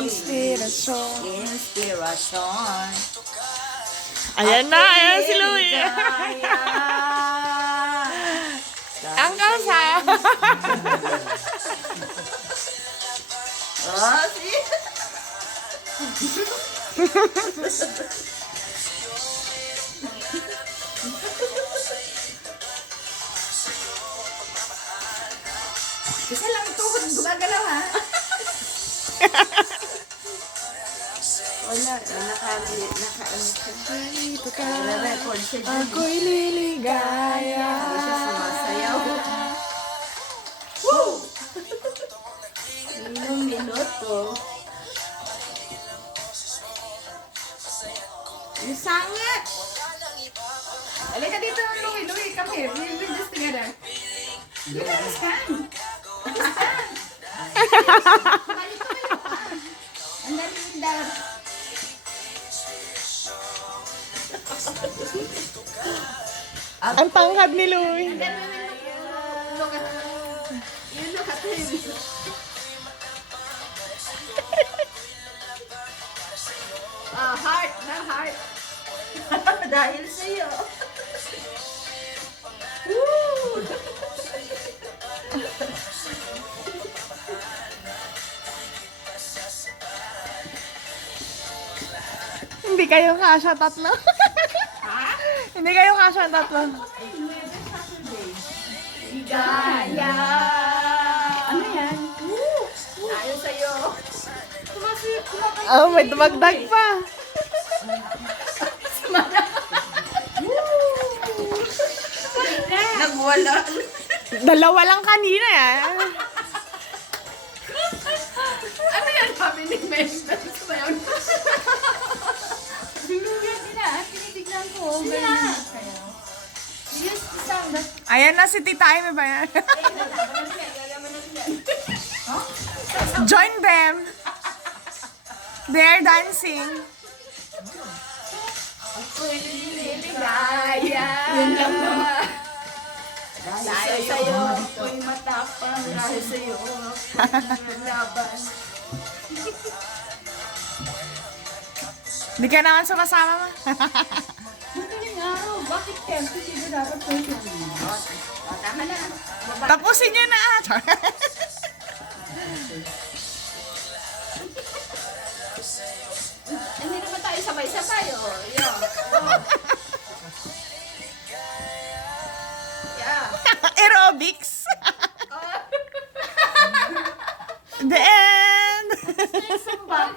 Inspirasyon. Inspirasyon. Ayan na, ayan si Louie. Ligaya. Ang kasa. Oh, see? Isa lang ito, gumagalaw ha. Wala, Dito ka. naka-record siya dyan. Ako'y liligaya. Hindi siya sumasayaw. Woo! Ilang minuto. Yung sangit! Halika dito, Louie. Louie, come here. We'll do this together. You can stand. Stand. Tumayo ka. Ang dali yung dab. Ang tangkad ni Louie. Look at you look at him. Heart, na heart. Dahil sa'yo. Woo! Hindi kayo kasha tatlo. Ha? Hindi kayo kasha tatlo. Ligaya. Ano yan? Woo! Dahil sa'yo. Oh, may dumagdag pa. Nagwala. Dalawa lang kanina yan. Ano yan? Sabi ni Mendes ba yun? Tinitignan ko. Sige na. Yes, isang. Ayan na si Tita Amy ba yan? Join them. They're dancing. Ako'y liligaya. Yun lang naman. Dahil sa'yo, ako'y matapang. Dahil sa'yo, ako'y laban. Hindi ka naman sumasama ma. Magaling araw. Bakit tempo? Hindi dapat po yun. Tama na. Tapusin niyo na. Hindi naman tayo sabay-sabay. Oh. Yeah. Yeah. Aerobics. Oh. The end. Sumba.